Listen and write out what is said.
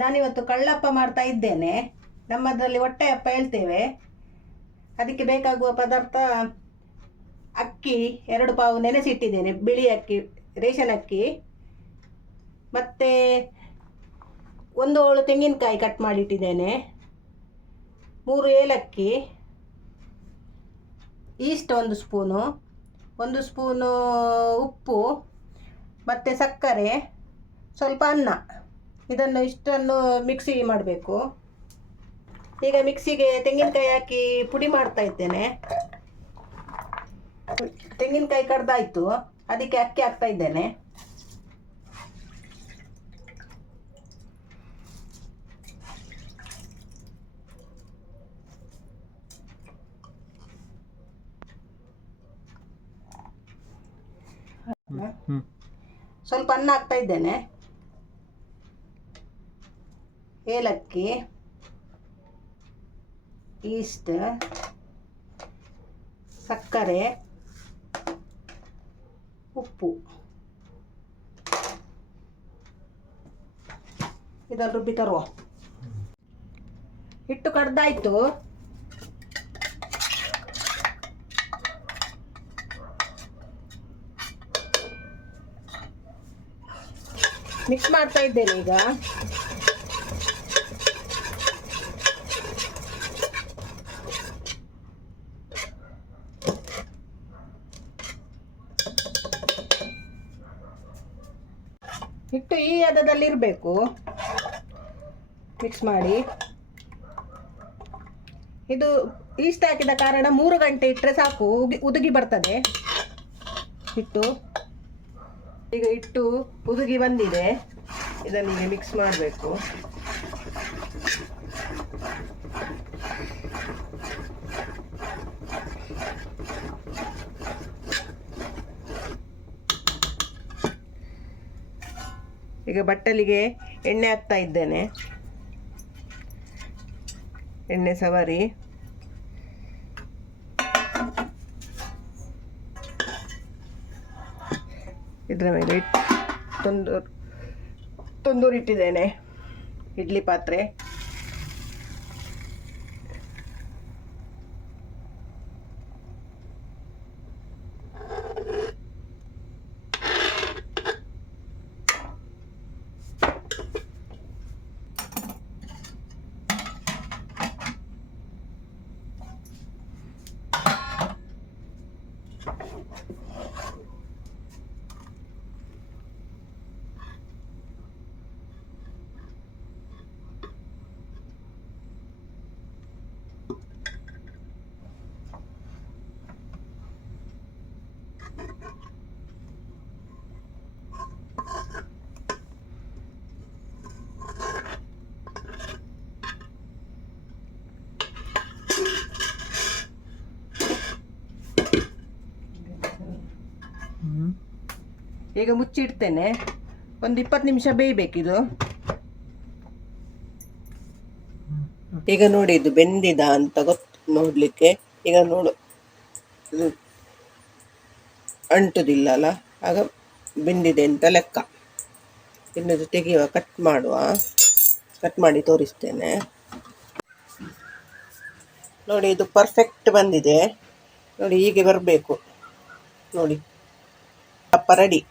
ನಾನಿವತ್ತು ಕಳ್ಳಪ್ಪ ಮಾಡ್ತಾ ಇದ್ದೇನೆ. ನಮ್ಮದರಲ್ಲಿ ಹೊಟ್ಟೆ ಅಪ್ಪ ಹೇಳ್ತೇವೆ. ಅದಕ್ಕೆ ಬೇಕಾಗುವ ಪದಾರ್ಥ: ಅಕ್ಕಿ 2 ಪಾವು ನೆನೆಸಿಟ್ಟಿದ್ದೇನೆ, ಬಿಳಿ ಅಕ್ಕಿ, ರೇಷನ್ ಅಕ್ಕಿ. ಮತ್ತು 1 ಹೋಳು ತೆಂಗಿನಕಾಯಿ ಕಟ್ ಮಾಡಿಟ್ಟಿದ್ದೇನೆ, 3 ಏಲಕ್ಕಿ, ಈಸ್ಟ್ 1 ಸ್ಪೂನು, 1 ಸ್ಪೂನು ಉಪ್ಪು, ಮತ್ತು ಸಕ್ಕರೆ, ಸ್ವಲ್ಪ ಅನ್ನ. ಇಷ್ಟನ್ನು ಮಿಕ್ಸಿ ಮಾಡಬೇಕು. ಈಗ ಮಿಕ್ಸಿಗೆ ತೆಂಗಿನಕಾಯಿ ಹಾಕಿ ಪುಡಿ ಮಾಡ್ತಾ ಇದ್ದೇನೆ. ತೆಂಗಿನಕಾಯಿ ಕಡ್ದಾಯಿತು, ಅದಕ್ಕೆ ಅಕ್ಕಿ ಹಾಕ್ತಾ ಇದ್ದೇನೆ. ಸ್ವಲ್ಪ ಅನ್ನ ಹಾಕ್ತಾ ಇದ್ದೇನೆ, ಏಲಕ್ಕಿ, ಈಸ್ಟ್, ಸಕ್ಕರೆ, ಉಪ್ಪು. ಇದನ್ನು ರುಬ್ಬಿ ತರುವ. ಹಿಟ್ಟು ಕಡ್ದಾಯ್ತು. ಮಿಕ್ಸ್ ಮಾಡ್ತಾ ಇದ್ದೇನೆ ಈಗ. ಹಿಟ್ಟು ಈ ಹದದಲ್ಲಿ ಇರಬೇಕು. ಮಿಕ್ಸ್ ಮಾಡಿ. ಇದು ಈಸ್ಟ್ ಹಾಕಿದ ಕಾರಣ 3 ಗಂಟೆ ಇಟ್ಟರೆ ಸಾಕು, ಉದುಗಿ ಬರ್ತದೆ ಹಿಟ್ಟು. ಈಗ ಹಿಟ್ಟು ಉದುಗಿ ಬಂದಿದೆ, ಇದನ್ನೀಗ ಮಿಕ್ಸ್ ಮಾಡಬೇಕು. ಈಗ ಬಟ್ಟಲಿಗೆ ಎಣ್ಣೆ ಹಾಕ್ತಾ ಇದ್ದೇನೆ. ಎಣ್ಣೆ ಸವರಿ ಇದರ ಮೇಲೆ ತಂದೂರಿ ಇಟ್ಟಿದ್ದೇನೆ, ಇಡ್ಲಿ ಪಾತ್ರೆ. ಈಗ ಮುಚ್ಚಿಡ್ತೇನೆ. ಒಂದು 20 ನಿಮಿಷ ಬೇಯಬೇಕಿದು. ಈಗ ನೋಡಿ, ಇದು ಬೆಂದಿದ ಅಂತ ನೋಡ್ಲಿಕ್ಕೆ. ಈಗ ನೋಡು, ಇದು ಅಂಟುದಿಲ್ಲ ಅಲ್ಲ, ಆಗ ಬೆಂದಿದೆ ಅಂತ ಲೆಕ್ಕ. ಇನ್ನದು ತೆಗೆಯುವ, ಕಟ್ ಮಾಡುವ. ಕಟ್ ಮಾಡಿ ತೋರಿಸ್ತೇನೆ ನೋಡಿ. ಇದು ಪರ್ಫೆಕ್ಟ್ ಬಂದಿದೆ ನೋಡಿ, ಹೀಗೆ ಬರಬೇಕು ನೋಡಿ. ಅಪ್ಪ ರೆಡಿ.